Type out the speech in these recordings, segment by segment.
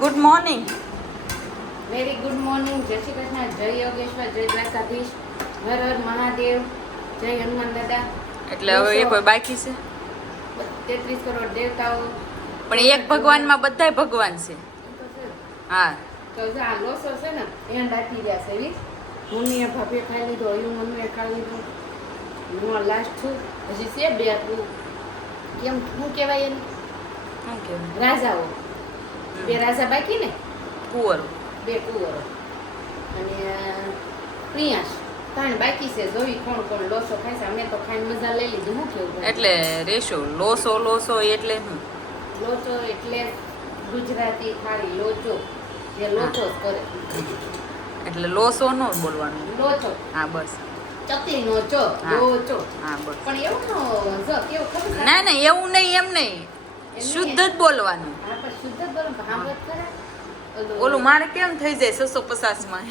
Good morning. Very good morning. જય શ્રી કૃષ્ણ, જય યોગેશ્વર, જય દ્વારકાધીશ, હર હર મહાદેવ, જય હનુમાન દાદા. એટલે હવે એ કોઈ બાકી છે 33 કરોડ દેવતાઓ. પણ એક ભગવાનમાં બધાય ભગવાન છે. હા તો જો આ લોસો છે ને એ દાટી રહ્યા છે એવી. મમ્મીએ ભાભીએ ખાઈ લીધો, હું મમ્મીએ ખાઈ લીધું. હું લાસ્ટ છું, હજી છે બે. કેમ શું કહેવાય એને? શું કહેવાય? રાજાઓ. બે રાજા બાકી ને, કુંવરો. બે કુંવરો અને પ્રિયાંશ. ત્રણ બાકી છે. જોઈ કોણ કોણ લોસો ખાય છે. અમે તો ખાઈને મજા લઈ લીધી. શું કેવું? એટલે રેશો લોસો લોસો એટલે શું? લોચો એટલે ગુજરાતી થાળી લોચો, જે લોચો જ કરે. એટલે લોસો નો બોલવાનું. લોચો હા બસ. ચકલીનો ચો, હા. લોચો. હા બસ. પણ એવું નો જો કેવું ખબર છે? ના ના એવું નહીં, એમ નહીં, શુદ્ધ જ બોલવાનું. હા પણ શુદ્ધ જ બોલો. ભાંગત ખરા ઓલું મારે કેમ થઈ જાય 650 માં?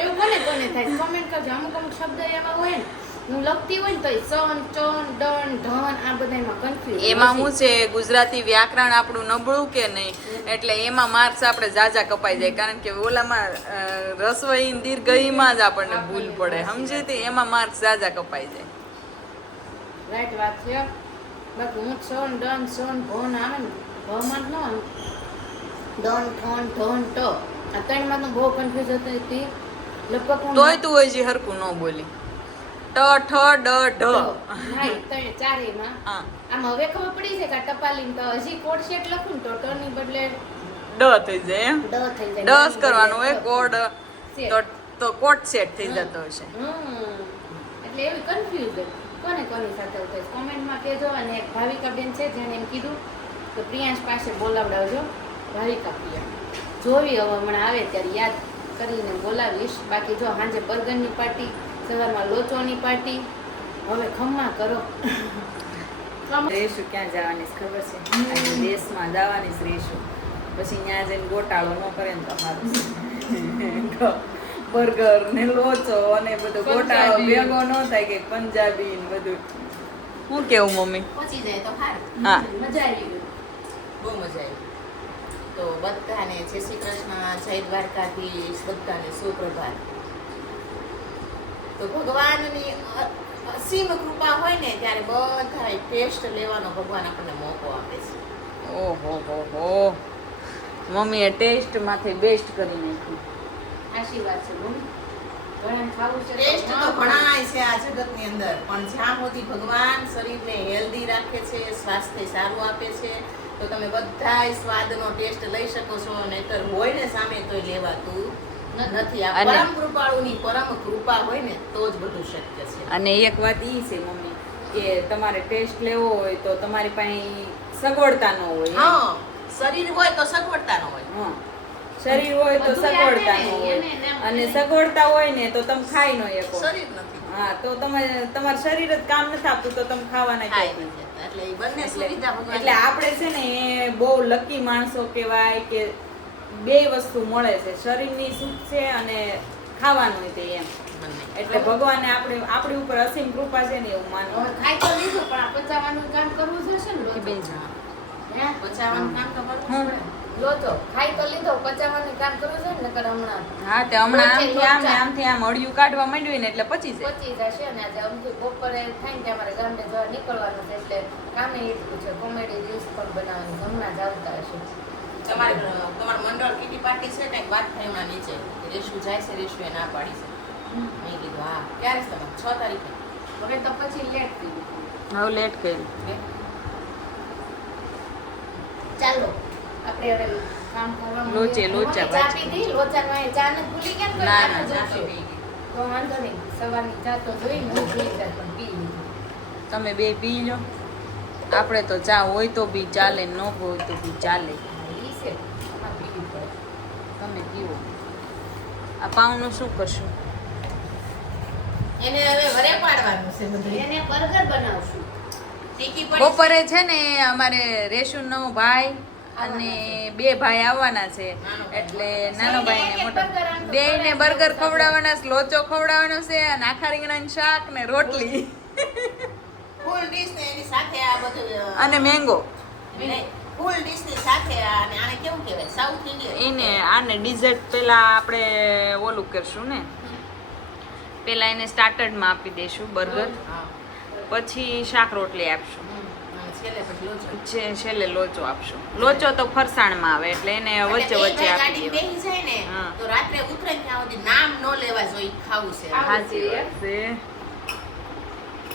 એવું કોને કોને થાય કમેન્ટ કરજો. અમુક અમુક શબ્દ એવા હોય ને, હું લખતી હોય ને તો સન ચન ડન ધન આ બધામાં કન્ફ્યુઝ. એમાં શું છે, ગુજરાતી વ્યાકરણ આપણું નબળું કે નહીં, એટલે એમાં માર્ક્સ આપણે ઝાઝા કપાઈ જાય. કારણ કે ઓલામાં રસવઈ દીર્ઘઈમાં જ આપણને ભૂલ પડે, સમજે તે એમાં માર્ક્સ ઝાઝા કપાઈ જાય. રાઈટ વાત છે. બાકી હું સોન ડન સોન ભોન આવે ને, ભમાં જ ન આવે. ડન ઠોન ઢોન ટ આ ત્રણમાં તો બહુ કન્ફ્યુઝ હતી. લગભગ હું તોય તું હજી હરખું ન બોલી. ટ ઠ ડ ઢ. નહીં ત્રણ ચારેયમાં હા આમ હવે ખબર પડી છે કે આ ટપાલી તો હજી કોડ સેટ લખું ને તો ટ ની બદલે ડ થઈ જાય એમ. ડ થઈ જાય. ડસ કરવાનું હોય કોડ સેટ. તો કોટ સેટ થઈ જતો હશે. એટલે એવી કન્ફ્યુઝ કોને કોની સાથે થાય કોમેન્ટમાં કહેજો. અને એક ભાવિકા બેન છે જેણે એમ કીધું કે પ્રિયાંશ પાસે બોલાવડાવજો. ભાવિકા પ્રિયા જોવી હવે હમણાં આવે ત્યારે યાદ કરીને બોલાવીશ. બાકી જો સાંજે બર્ગરની પાર્ટી, સવારમાં લોચોની પાર્ટી. હવે ખમ્મા કરો. રેશું ક્યાં જવાની છે ખબર છે? આજે દેશમાં જવાની છે રેશું. પછી ત્યાં જઈને ગોટાળો ન કરે ને તો સારું છે. બર્ગર ને લોચો અને બધો ગોટાળો ભેગો ન થાય કે પંજાબી ને બધું. શું કેવું મમ્મી? પહોંચી જાય તો સારું. હા. મજા આવી ગઈ. બહુ મજા આવી. તો બધાને જય શ્રી કૃષ્ણ, જય દ્વારકાધીશ, બધાને સુપ્રભાત. તો ભગવાનની અસીમ કૃપા હોય ને ત્યારે બધા ટેસ્ટ લેવાનો ભગવાન આપણને મોકો આપે છે. ઓહો હો હો, મમ્મીએ ટેસ્ટ માંથી બેસ્ટ કરી નાખ્યું. આશીર્વાદ છે મમ્મી. ઘણાને ખાવું છે ટેસ્ટ તો ઘણાય છે આ જગતની અંદર, પણ જ્યાં સુધી ભગવાન શરીરને હેલ્ધી રાખે છે, સ્વાસ્થ્ય સારું આપે છે, તો તમે બધાય સ્વાદનો ટેસ્ટ લઈ શકો છો. નહીતર હોય ને સામે તોય લેવાતું નથી. આ અને- પરમ કૃપાળુની પરમ કૃપા હોય ને તો જ બધું શક્ય છે. અને એક વાત ઈ છે મમ્મી કે તમારે ટેસ્ટ લેવો હોય તો તમારી પાસે સગવડતા ન હોય. હા, શરીર હોય તો સગવડતા ન હોય. હા, શરીર હોય તો બધું સગવડતા ન એને હોય, એને અને સગવડતા હોય ને તો તમે ખાઈ ન શકો. શરીર નથી. હા, તો તમારું શરીર જ કામ નથી આપતું તો તમે ખાવાના ખાઈ ક્યાંથી? નથી જતા. એટલે એ બંને સુવિધા ભગવાન એટલે આપણે છે ને એ બહુ લકી માણસો કહેવાય કે બે વસ્તુ મળે છે, શરીરની સુખ છે અને ખાવાનું તે એમ. બંને. એટલે ભગવાને આપણી ઉપર અસીમ કૃપા છે ને એવું હવે માનવું. ખાઈ તો લીધું પણ આ પચાવવાનું કામ કરવું જશે ને લોચો. હે? પચાવવાનું કામ તો કરવું હમ. પડે. લોચો ખાઈ તો લીધો, પચાવવાનું કામ કરવું છે ને નકર હમણાં હા, તે હમણાં લોચે આમથી આમ ને લોચા. આમથી આમ અડિયું કાઢવા માંડ્યું ને એટલે પચી જાય. પચી જશે. અને આજે અમથી બપોરે થાય ને કે અમારે ગામને જવા નીકળવાનું છે એટલે કામે એટલું છે. કોમેડી રીલ્સ પણ બનાવવાની હમણાં જ આવતા હશે. તમારું મંડળ કીટી પાર્ટી છે કંઈક વાત થઈ હમણાં નીચે કે રેશુ જાય છે, રેશુ એ ના પાડી છે. મેં કીધું હા, ક્યારે છે તમારે? 6 તારીખે. હવે તો પછી લેટ થઈ ગયું. હવે લેટ કર્યું. ચાલો આપણે હવે કામ કરવા લોચે, માંડીએ. લોચા મમ્મી ચા પીધી? લોચામાં એ ચા નથી ભૂલી ગયા ને કોઈ? ના, આટલું ના, જ હતું. તો વાંધો નહીં. સવારની ચા તો જોઈ ને હું ભૂલી જાય પણ પી લીધી. તમે બે પી લો. આપણે તો ચા હોય તો બી ચાલે, ન હોય તો બી ચાલે. ઈ છે આમાં પીવી પડે. તમે પીવો. આ પાઉનું શું કરશું? એને હવે વરે પાડવાનું છે બધું. એને બર્ગર બનાવશું. ટીકી પડી બપોરે છે ને અમારે રેશુનો ભાઈ અને બે ભાઈ આવવાના છે, એટલે નાનો ભાઈ ને મોટો બે ને બર્ગર ખવડાવવાના છે, લોચો ખવડાવવાનો છે, અને આખા રીંગણાનું શાક ને રોટલી ફૂલ ડીશ ને એની સાથે આ બધું અને મેંગો. નહીં, ફૂલ ડીશની સાથે અને આને કેવું કહેવાય સાઉથ ઇન્ડિયન એને આને ડિઝર્ટ પેલા આપણે ઓલું કરશું ને, પેલા એને સ્ટાર્ટરમાં આપી દઈશું બર્ગર, હા પછી શાક રોટલી આપશું, અને છેલ્લે પછી લોચો છેલ્લે લોચો આપશું. લોચો તો ફરસાણમાં આવે એટલે એને વચ્ચે એટલે વચ્ચે એ આપી ગાડી દેવું. બેસી જાય ને હા. તો રાત્રે ઉતરે ને ત્યાં સુધી નામ ન લેવા જોઈએ ખાવું છે સાચી વાત છે.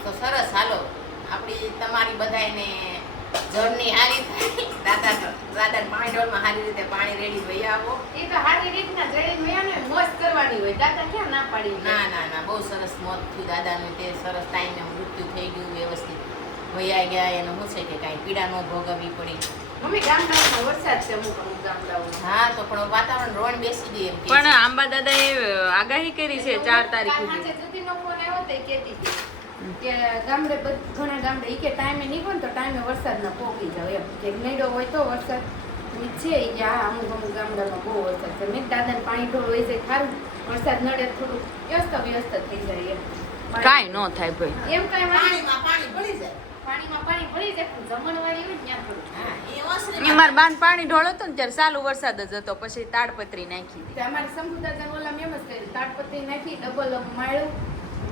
તો સરસ હાલો આપણી તમારી બધાયને જર્ની હારી થાય. દાદા પાણી ડોલમાં સારી રીતે પાણી રેડી વહી આવો. એ તો હારી રીતના જઈને મેં મોજ કરવાની હોય, દાદા ક્યાં ના પાડી ના ના ના બહુ સરસ મોત થયું દાદાનું, તે સરસ ટાઈમે મૃત્યુ થઈ ગયું વ્યવસ્થિત વહી ગયા. એનું શું છે કે કાંઈ પીડા ન ભોગવવી પડી. મમ્મી ગામડાઓમાં વરસાદ છે અમુક ગામડાઓમાં. હા તો પણ વાતાવરણ રોણ બેસી ગઈ એમ કે પણ આંબા દાદાએ આગાહી કરી છે 4 તારીખ સાંજે સુધી. જતીનનો ફોન આવ્યો તો એ કહેતી હતી કે ગામડે ઘણા ગામડે ઈ કે ટાઈમે નીકળો ને તો ટાઈમે વરસાદના પોગી જાવ એમ કે નડ્યો હોય તો વરસાદ ઈ છે ઈ કે આ અમુક ગામડામાં બહુ વરસાદ છે. મેં દાદાને પાણી ઢોળ હોય છે ખારું, વરસાદ નડે થોડું વ્યસ્ત થઈ જાય એમ. કાંઈ ન થાય ભાઈ. એમ કાંઈ વાંધો નહીં. પાણીમાં પાણી ભળી જાય. પાણીમાં પાણી ભરી જાય પણ જમણવાળી હોય ને ત્યાં થોડું. હા એ ઓસરી એ મારા બાન પાણી ઢોળો હતો ને ત્યારે ચાલુ વરસાદ જ હતો, પછી તાડપત્રી નાખી તો અમારે શંભુદાદાને ઓલા એમ જ કર્યું, તાડપત્રી નાખી ડબલ માળ્યું.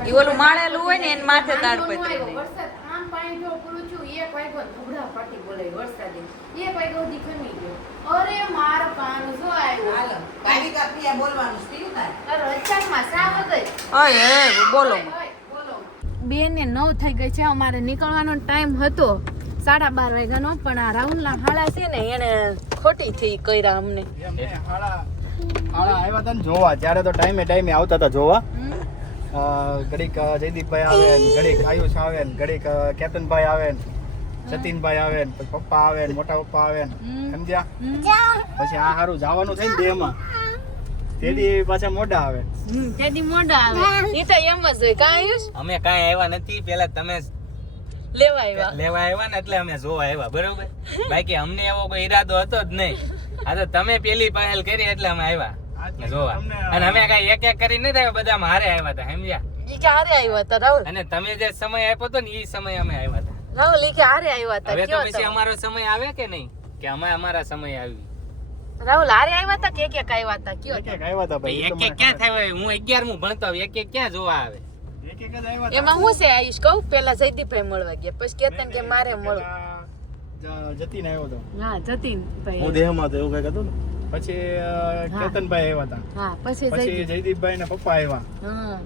ઈ ઓલું માળેલું હોય ને એને માથે વાંધો ન તાડપત્રી આવ્યો. દે. વરસાદ આમ પાણી ઢોળ પૂરું થયું, 1 વાગ્યો ને ધુબડા ફાટી બોલાય વરસાદે. 1 વાગ્યો સુધી ખમી ગયો. અરે મારો કાન જો આવ્યો. હાલો ભાવિકા પ્રિયા બોલવાનું સ્પીડ થાય. અરે અચારમાં સા વગર. ઓય એ બોલો. બોલો. 2:09 થઈ ગઈ છે, અમારે નીકળવાનો ટાઈમ હતો 12:30 વાગ્યાનો, પણ આ રાહુલના હાડા છે ને એને ખોટી થઈ કર્યા અમને. હાડા આવ્યા હતા ને જોવા, ત્યારે તો ટાઈમે આવતા હતા જોવા. ઘડીક જયદીપભાઈ આવે ને, ઘડીક આયુષ આવે ને, ઘડીક કેતનભાઈ આવે ને, જતીનભાઈ આવે ને, પછી પપ્પા આવે ને, મોટા પપ્પા આવે ને, સમજ્યા? પછી આ હારું જવાનું થાય ને દેહમાં, તેથી પાછા મોઢા આવે. તેદી મોઢા આવે. ઈ તો એમ જ હોય કા આયુષ? અમે કાંઈ આવ્યા નથી, પેલા તમે લેવા આવ્યા. લેવા આવ્યા ને એટલે અમે જોવા આવ્યા, બરોબર? બાકી અમને એવો કોઈ ઈરાદો હતો જ નહીં. આ તો તમે પેલી પહેલ કરી એટલે અમે આવ્યા જોવા. અને અમે કાંઈ એક કરી નથી આવ્યા, બધા હારે આવ્યા હતા, સમજ્યા? ઈ કે હારે આવ્યા હતા રાહુલ. અને તમે જે સમય આપ્યો હતો ને એ સમય અમે આવ્યા હતા. રાહુલ ઈ કે હારે આવ્યા હતા. હવે તો કયો પછી તો? અમારો સમય આવે કે નહીં, કે અમે અમારા સમય આવી? રાહુલ હારે આવ્યા હતા કે એક આવ્યા હતા? કયો તો? એક આવ્યા હતા ભાઈ, એક ક્યાં થાય? હું 11મું ભણતો આવે, એક ક્યાં જોવા આવે? એક જ આવ્યા હતા. એમાં શું છે આયુષ કહું? પેલા જયદીપભાઈ મળવા ગયા, પછી કેતન કે મારે મળવું. જતીન આવ્યો હતો, હા જતીનભાઈ. હું દેહમાં હતો એવું કઈક હતું ને. પછી કેતનભાઈ આવ્યા હતા, હા પછી પછી જયદીપભાઈ ને પપ્પા આવ્યા, હા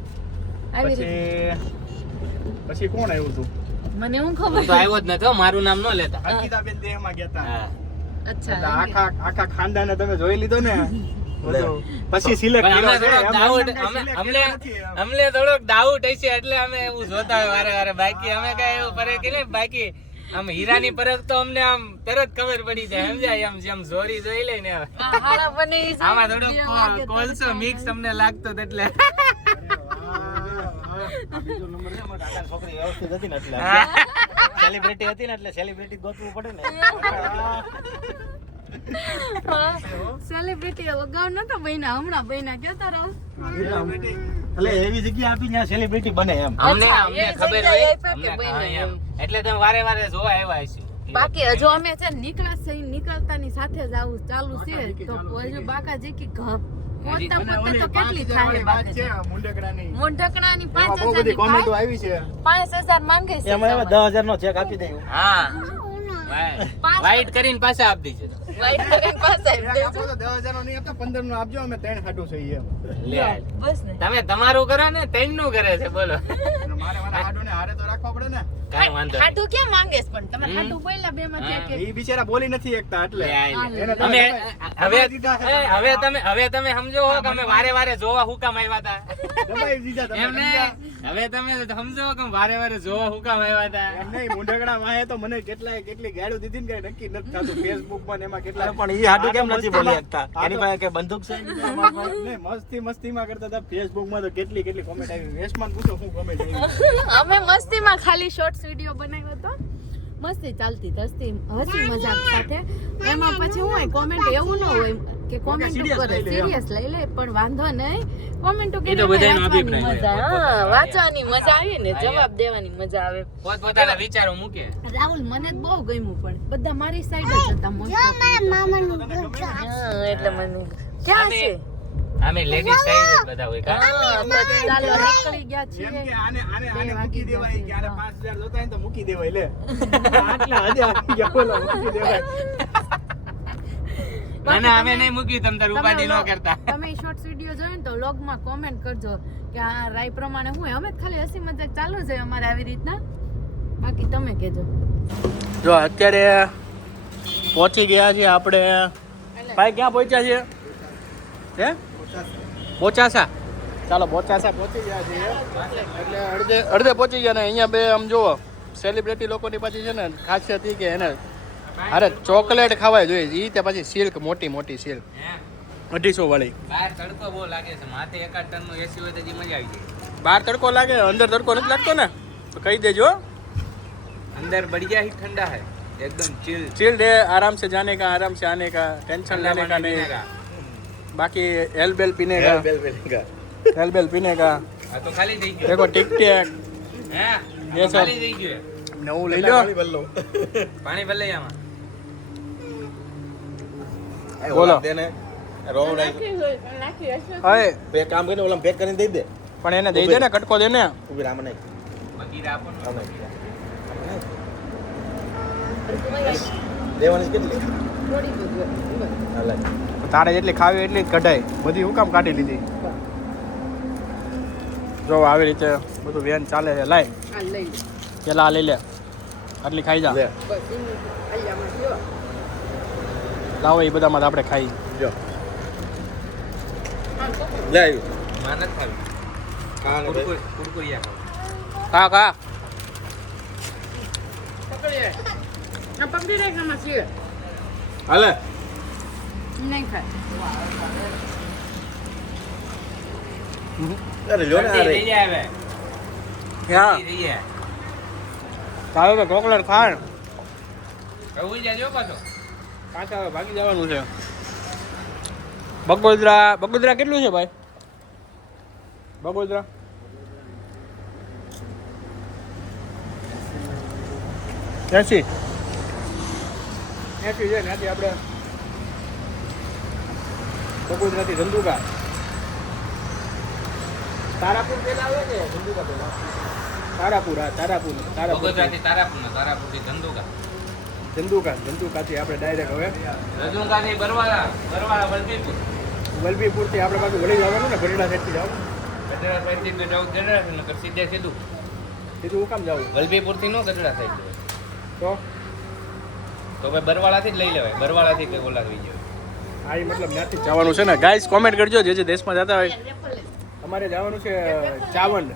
આવી રીતે. પછી કોણ આવ્યું હતું? મને હું હું ખબર. તો આવ્યો જ નતો, મારું નામ ન લેતા. અંકિતાબેન દેહમાં ગયા હતા. હા. અચ્છા એટલે આખા ખાનદાને તમે જોઈ લીધો ને બધું. પછી સિલેક્ટ પણ અમને કર્યો છે. થોડોક એમ ડાઉટ, select અમને કર્યો નથી એમ. અમને થોડોક ડાઉટ હશે એટલે અમે એવું જોતા હોય વારે બાકી અમે કઈ એવું ફરક નહીં. બાકી આમ હીરાની પરખ તો અમને આમ તરત ખબર પડી જાય, સમજાય? એમ જેમ જોરી જોઈ લઈ ને હાડા બને ઈ છે. આમાં થોડોક કોલસો મિક્સ અમને લાગતો હતો એટલે આ બીજો નંબર છે, મારા કાકાની છોકરી વ્યવસ્થિત હતી ને એટલે સેલિબ્રિટી હતી ને એટલે સેલિબ્રિટી ગોતવું પડે ને. સેલિબ્રિટી અગાઉ નતો બન્યા, હમણાં બન્યા કેતા રહો. એટલે એવી જગ્યા આપી જ્યાં સેલિબ્રિટી બને એમ. અમને અચ્છા, અમને એ ખબર જગ્યાએ હોય આપ્યા કે અમને, બન્યા હા, એમ. એમ. એટલે તમે વારે જોવા આવ્યા હશો. બાકી હજુ અમે છે ને નીકળતાની સાથે જ આવું ચાલુ છે, તો હજુ બાકાજી કે પહોંચતા તો કેટલી થાય બાકાજી? મુંડકડાની મોઢકણાની એમાં બહુ બધી 5,000 કોમેન્ટો આવી છે. 5,000 માંગે છે. એમાં એવા 10,000 નો ચેક આપી દઉં. હા વાઈટ કરીને પાછા આપી દેજો. વાઈટ કરીને પાછા આપી દેજો. આપો તો 10,000 નો નહીં આપતા, 15 નો આપજો, અમે 3 હાટું છે એમ. લે બસ ને. તમે તમારું કરો ને તૈનનું કરે છે, બોલો. અને મારે મારા હાટુને હારે તો રાખવા પડે ને. કાંઈ વાંધો નહીં. હાટુ કેમ માંગે છે પણ? તમે હાટુ બોલ્યા બે માં હા. કે ઈ બિચારા બોલી નથી એકતા એટલે. લે આય લે. એને અમે દબાઈ દીધા છે. હવે તમે સમજો હો કે અમે વારે જોવા હું કામ આવ્યા હતા. દબાઈ દીધા તમે, એમને સમજ્યા? હવે તમે સમજો કે વારે જોવા હું કામ આવ્યા હતા. એમ નહીં, મુંડકડા વાહે તો મને કેટલી ગાળો દીધી ને કઈ નક્કી નથી થતું. ફેસબુક માં ને એમાં કેટલા પણ ઈ હાટુ કેમ નથી બોલી શકતા? એની પાસે કે બંદૂક છે? નહીં, મસ્તીમાં કરતા હતા. ફેસબુક માં તો કેટલી કોમેન્ટ આવી. વેશમાં પૂછો શું કોમેન્ટ આવી. અમે મસ્તીમાં ખાલી શોર્ટ્સ વિડિયો બનાવ્યો હતો, મસ્તી ચાલતી હસતી મજાક સાથે. એમાં પછી હું કોમેન્ટ એવું ન હોય કે કોમેન્ટો serious કરે લઈ લે એમ. સિરિયસ લઈ લે પણ વાંધો નહીં કોમેન્ટો એ તો બધાયનો અભિપ્રાય હોય. વાંચવાની મજા આવે ને જવાબ દેવાની મજા આવે પોતપોતાના વિચારો મૂકે. રાહુલ મને જ બહુ ગમ્યું પણ બધા મારી સાઈડ જ હતા most of the. હા, એટલે મને ક્યાં છે આમે લેડીઝ સાઈડ જ બધા હોય કા? હા, તો ચાલો નીકળી ગયા એમ છીએ કે આને બે મૂકી વાગી દેવાય કે આને ગયા 5000 જોતા હોય ને તો મૂકી દેવાય લે આટલા હજે આવી ગયા બોલો મૂકી દેવાય ના ના અમે નહીં મૂકી તમ તાર ઉપાધિ ન કરતા. તમે શોર્ટ વિડિયો જોયો ને તો વ્લોગમાં કોમેન્ટ કરજો કે આ રાય પ્રમાણે હું અમે તો ખાલી હસી મજાક ચાલુ છે અમારે આવી રીતના બાકી તમે કહેજો જો અત્યારે પહોંચી ગયા છીએ આપણે ભાઈ ક્યાં પહોંચ્યા છીએ હે બોચાસા ચાલો બોચાસા પહોંચી ગયા છીએ એટલે અડધે પહોંચી ગયા ને અહીંયા બે આમ જુઓ સેલિબ્રિટી લોકોની પાછી છે ને ખાસિયત એ કે એને અરે ચોકલેટ ખાવાય જોઈએ એ તે પછી સિલ્ક મોટી મોટી સિલ્ક હે? 250 વાળી બહાર તડકો બહુ લાગે છે. માથે એકાદ ટનનું એસી હોય તો જી મજા આવી જાય. બહાર તડકો લાગે અંદર તડકો નથી લાગતો ને તો કહી દેજો अंदर बढ़िया ही ठंडा है, एकदम चिल. चिल्ड है, आराम से जाने का, आराम से आने का, टेंशन लेने का नहीं. बाकी एल बेल पीने का, एल बेल पीने का. આ તો ખાલી થઈ ગયો. देखो टिक टेक હે આ ये તો सब ખાલી થઈ ગયો. नવું લઈ લો. પાણી ભલે આમાં. બોલો દેને રોંગ રાઈ અય બે કામ કરીને ઓલા પેક કરીને દઈ દે પણ એને દઈ દે ને કટકો દે ને. ઉભી રામ નહીં બગીરા આપો ને. દેવાની કેટલી હાલે તારે જેટલી ખાવી એટલી જ કઢાય, બધી હું કામ કાઢી લીધી. જો આવી રીતે બધું વેન ચાલે છે. લાય આ લઈ લે પેલા આ લઈ લે, આટલી ખાઈ જા. લે બસ એનું આયામાં લ્યો લાવો એ બધામાં આપણે ખાઈ. જો લે આવ્યું માર નથી ખાવી. હા ને ભાઈ. કુરકુરિયા ખાવ. ખા ખા. પકડી ના પકડી રાખ આમાં છે હાલે નહીં ખાય અરે લ્યો ને આ ઠંડી રહી થઈ જાય હવે. ક્યાં ઠંડી થઈ જાય. તારે તો ચોકલેટ ખાય. કહું જાજો પાછો. પાછા હવે ભાગી જવાનું છે. બગોદરા, બગોદરા કેટલું છે ભાઈ? બગોદરા 80 છે. ત્યાંથી આપણે બગોદરાથી ધંધુકા, તારાપુર પેલા આવે કે ધંધુકા પેલા? તારાપુર, હા તારાપુર. બગોદરાથી તારાપુર, તારાપુરથી ધંધુકા, ધંધુકાથી આપણે ડાયરેક્ટ હવે રજુકાથી બરવાળા, બરવાળા વલભીપુર. વલભીપુરથી આપણે પાછું વળી જવાનું ને ગઢડા સાઈડથી જવાનું. ગઢડા સાઈડથી તો જવું ગઢડા છે, નકર સીધે સીધું સીધું હું કામ જવું વલભીપુરથી નો ગઢડા સાઈડ જવાય. તો તો ભાઈ બરવાળાથી જ લઈ લેવાય. બરવાળાથી કઈ ઓલા થઈ જાય. હા એ મતલબ ત્યાંથી જ જવાનું છે ને. ગાઈસ કોમેન્ટ કરજો જે જે દેશમાં જતા હોય. અમારે જવાનું છે ચાવંડ,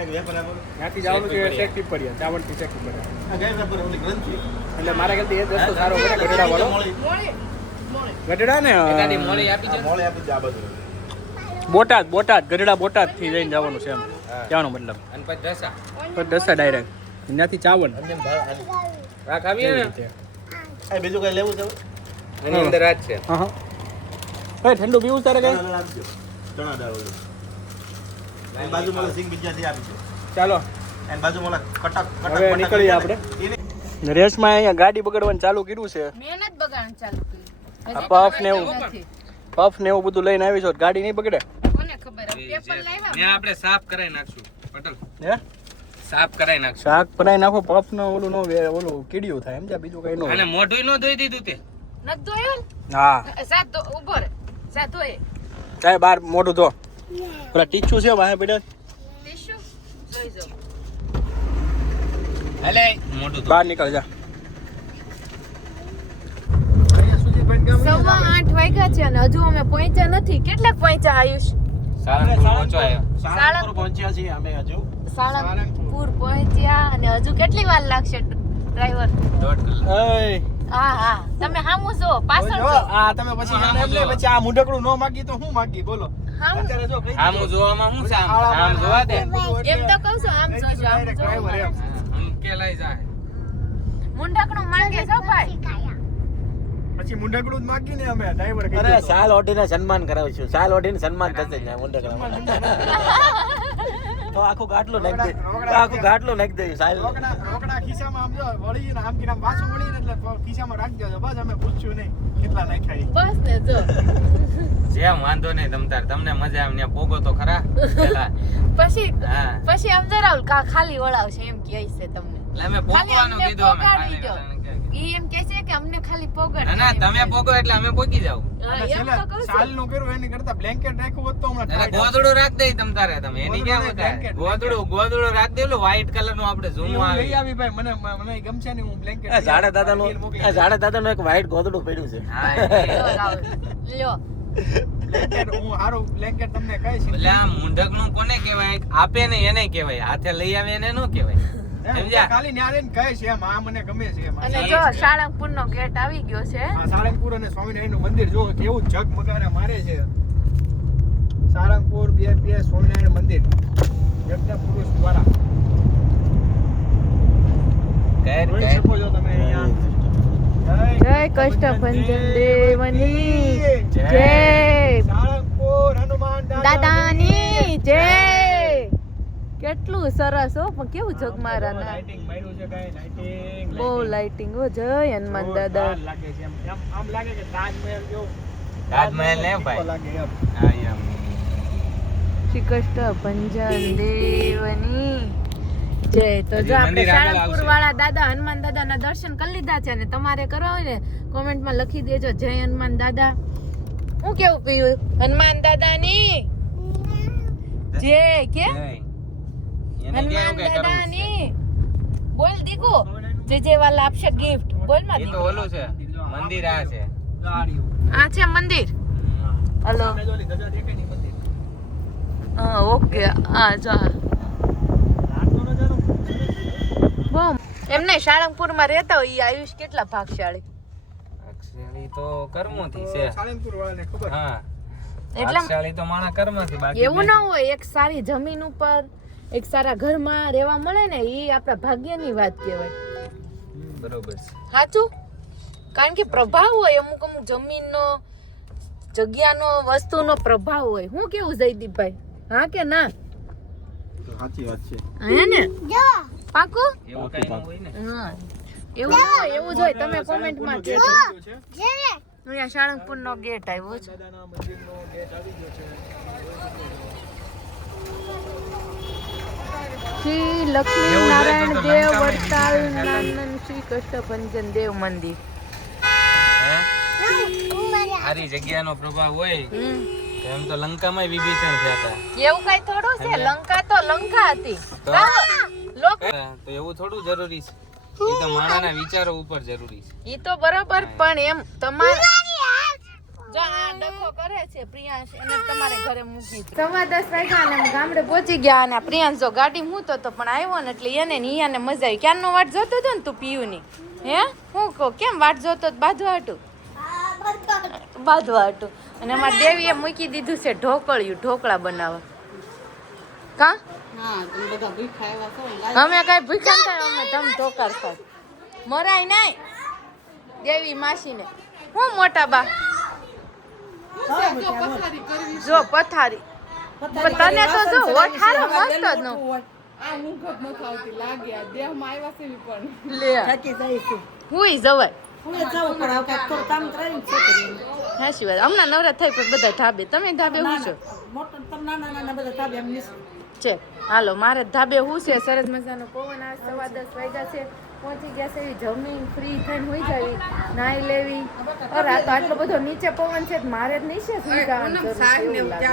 એક વેપર આપો ત્યાંથી જવાનું છે શેખ પીપળિયા, ચાવંડથી શેખ પીપળિયા. આ ગઈ વેપર ઓલી ગ્રંથિ એટલે મારા ખ્યાલથી એ જ રસ્તો સારો પડે ગઢડા વાળો. ગઢડા ને એકાદી મોળી આપી આ દો. મોળે આપી દે આ બધું બોટાદ, બોટાદ ગઢડા બોટાદથી જઈને જવાનું છે એમ કહેવાનો મતલબ. અને પછી ઢસા. દસા ડાયરેક્ટ ત્યાંથી ચાવંડ. અને ભાવ આની આ ખાવીએ ને આ બીજું કઈ લેવું છે એની અંદર આ જ છે. હા હા. ભાઈ ઠંડુ પીવું તારે કઈ? ચણા દાળ આપજો ચણા દાળ ઓલું એની બાજુમાં ઓલા સિંગ બીજાથી આપી દો ચાલો એની બાજુમાં ઓલા કટક કટક હવે નીકળીએ આપણે. રેસમાં અહીંયા ગાડી બગડવાનું ચાલુ કર્યું છે. મહેનત બગાડવાનું ચાલુ કર્યું આ પફ ને એવું, પફ ને એવું બધું લઈને આવી છો, ગાડી નહીં બગડે? કોને ખબર હવે પેપર લાવ્યા ને આપણે સાફ કરાવી નાખશું પટેલ. હે સાફ કરાવી નાખશું. શાક બનાવી નાખો, પફ નો ઓલું નો ઓલું કીડિયું થાય એમ છે, બીજું કઈ નો. અને મોઢું નો ધોઈ દીધું તે. નત ધોયો હા સાત તો ઉભો રે સાત ધોયે ચાય બાર મોઢું ધો. પેલા ટીચું છે વાહે પડ્યા, ટીશ્યુ જોઈ જાવ હાલે મોઢું ધો. બહાર નીકળ જા. 8:15 વાગ્યા છે અને હજુ અમે પહોંચ્યા નથી. કેટલાક પહોંચ્યા આયુષ? સાળંગપુર પહોંચો આવ્યો. સાળંગપુર પહોંચ્યા છીએ અમે હજુ સાળંગપુર પહોંચ્યા અને હજુ કેટલી વાર લાગશે ડ્રાઈવર? 1.5 કલાક. એય હા હા તમે હામું જો પાછળ જો, જો આ તમે પછી હા, એમ લે, પછી આ મુંડકડું નો માગી તો હું માગી બોલો? હામું અત્યારે જો કઈ આમ જોવામાં શું છે? આમ જોવા દે. એમ તો કહું છું આમ જોજો આમ Direct driver જોજો એમ. આમ કે લઈ જાય. મુંડકણું માંગે છો ભાઈ પછી મુંડકડું જ માગીને અમે ડ્રાઈવર કહી અરે દીધો. સાલ ઓઢીને સન્માન કરાવીશું. સાલ ઓઢીને સન્માન થશે ને મુંડકરામાં. તો આખું ગાટલું નાખી દે. તો આખું ગાટલું નાખી દે સાલ. રોકડા ખિસ્સામાં આમ જો વળીને આમ કે આમ પાછું વળીને એટલે ખિસ્સામાં રાખી દેજો. બસ અમે પૂછ્યું નહીં કેટલા નાખ્યા ઈ. બસ ને જો જેમ વાંધો નહીં તમને મજા આવે ત્યાં પોગો તો ખરા પેલા. પછી હા પછી આમ જરા ખાલી વળાવશે એમ કહે છે તમને એટલે અમે પોગવાનું અમને કીધું અમે પોગાડી ખાલી દો. વળાને કહે. ઈ એમ કહે છે કે અમને ખાલી પોગડ ના ના તમે પોગો એટલે અમે પોગી જાવ. હા, અને એમ છેલ્લે તો કહું છું. સાલનું કર્યું એની કરતા બ્લેન્કેટ રાખ્યું હોત તો હમણાં અરે ટાઈટ આવત. ગોદડું રાખ દે તમે એની કેમ blanket, ગોદડું રાખ દે વ્હાઈટ કલર નું આપણે ઈ ઝૂમ હું આવે લઈ આવી ભાઈ મને ગમશે ને હું બ્લેન્કેટ આ ઝાડા દાદાનું એક વ્હાઈટ ગોદડું પડ્યું છે. હા લ્યો, લાવો. લ્યો બ્લેન્કેટ હું સારું બ્લેન્કેટ તમને કહીશ. એટલે આ મુંડક નું કોને કહેવાય આપે ને એને કહેવાય હાથે લઈ આવે એને નો કહેવાય સમજ્યા? ખાલી ન્યા રહીને કહીશ એમ આ મને ગમે છે એમ. અને જો સાળંગપુર નો ગેટ આવી ગયો છે આ સાળંગપુર અને સ્વામિનારાયણ નું મંદિર જો કેવું ઝગમગારા મારે છે. સાળંગપુર બે સ્વામિનારાયણ મંદિર યજ્ઞ પુરુષ દ્વારા જોઈ શકો છો તમે અહીંયા. જય કષ્ટભંજન દેવની જય. સાળંગપુર હનુમાન દાદાની જય. કેટલું સરસ હો પણ કેવું જગમારા ના લાઇટિંગ માર્યું છે કાંઈ લાઇટિંગ બહુ લાઇટિંગ હો જય હનુમાન દાદા. લાગે છે એમ આમ લાગે કે તાજમહેલ જેવું તાજમહેલ ને ભાઈ લાગે એમ. હા એમ શ્રી કષ્ટભંજન દેવની જય. તો જો આપણે મંદિર આગળ સાળંગપુર આવશે. વાળા દાદા હનુમાન દાદાના દર્શન કરી લીધા છે અને તમારે કરવા હોય ને કોમેન્ટમાં લખી દેજો જય હનુમાન દાદા. હું કેવું પીયું હનુમાન દાદાની જય કે એને કેવું હનુમાન કે કરવું છે દાદાની બોલ દીકુ જે વાલા આપશે ગિફ્ટ બોલ માં એ તો દીકુ. ઓલું છે મંદિર આ છે આ છે મંદિર. હલો સામે જો ઓલી ધજા દેખાય ને ઈ મંદિર. હા ઓકે આ જો રાતનો નજારો બહુ એમને સાળંગપુર માં રહેતા હોય ઈ આયુષ કેટલા ભાગશાળી અક્ષરી તો કર્મોથી છે સાળંગપુર વાળાને ખબર. હા એટલે ભાગશાળી તો માણા કર્મથી બાકી એવું ના હોય એક સારી જમીન ઉપર એક સારા ઘરમાં રહેવા મળે ને ઈ આપણા ભાગ્યની વાત કહેવાય. બરોબર છે સાચું કારણ કે પ્રભાવ હોય અમુક અમુક જમીનનો જગ્યાનો વસ્તુનો પ્રભાવ હોય. હું કેવું જયદીપભાઈ હા કે ના સાચી વાત છે. હે ને પાકું એવું કઈ ન હોય ને હા એવું હોય એવું જ હોય. તમે કોમેન્ટમાં ગેટ કહેજો. આવી ગયો છે. અહીંયા સાળંગપુર નો ગેટ આવ્યો છે. દાદાના મંદિરનો ગેટ આવી ગયો છે. શ્રી લક્ષ્મી એવું નારાયણ જોઈએ તો દેવ લંકામાં વડતાલ વિભીષણ નાનન શ્રી કષ્ટભંજન દેવ મંદિર. હે? સારી જગ્યાનો પ્રભાવ હોય એમ તો લંકામાં વિભીષણ થયા હતા એવું કઈ થોડું છે લંકા તો લંકા હતી. તો? લોકો તો એવું થોડું જરૂરી છે એ તો માણાના વિચારો ઉપર જરૂરી છે ઈ તો બરાબર પણ એમ તમારે જો આ ડખો કરે છે પ્રિયાંશ એને તમારે ઘરે મૂકી છે. 10:15 વાગ્યા અને અમે ગામડે પહોંચી ગયા અને આ પ્રિયાંશ જો ગાડી મૂતો તો પણ આવ્યો ને એટલે એને ને ઈયાને મજા આવી. ક્યારનો વાટ જોતો હતો ને તું પીયુની હે હું કહું કેમ વાટ જોતો તો બાંધવા હતું અને અમારી દેવીએ મૂકી દીધું છે ઢોકળા બનાવવા કા અમે કઈ ભૂખ્યા ન થાય અમે તમ ઢોકળ ખાવ મરાય નહીં દેવી માસીને હું મોટા બા જો પથારી પણ તને તો જો ઓઠારો મસ્ત જ નો લે હુઈ જવાય હાચી વાત હમણાં નવરા થઈ પણ બધા ધાબે તમે ધાબે હું છો છે હાલો મારે ધાબે હું છે સરસ મજાનો પવન આ 10:15 વાગ્યા છે પહોંચી ગયા છે જમીન ફ્રી થઈને હોઈ જાવી નાઈ લેવી અરે આ તો આટલો બધો નીચે પવન છે મારે જ નહીં છે સુઈ જવાનું જરૂર છે એવું લાગે.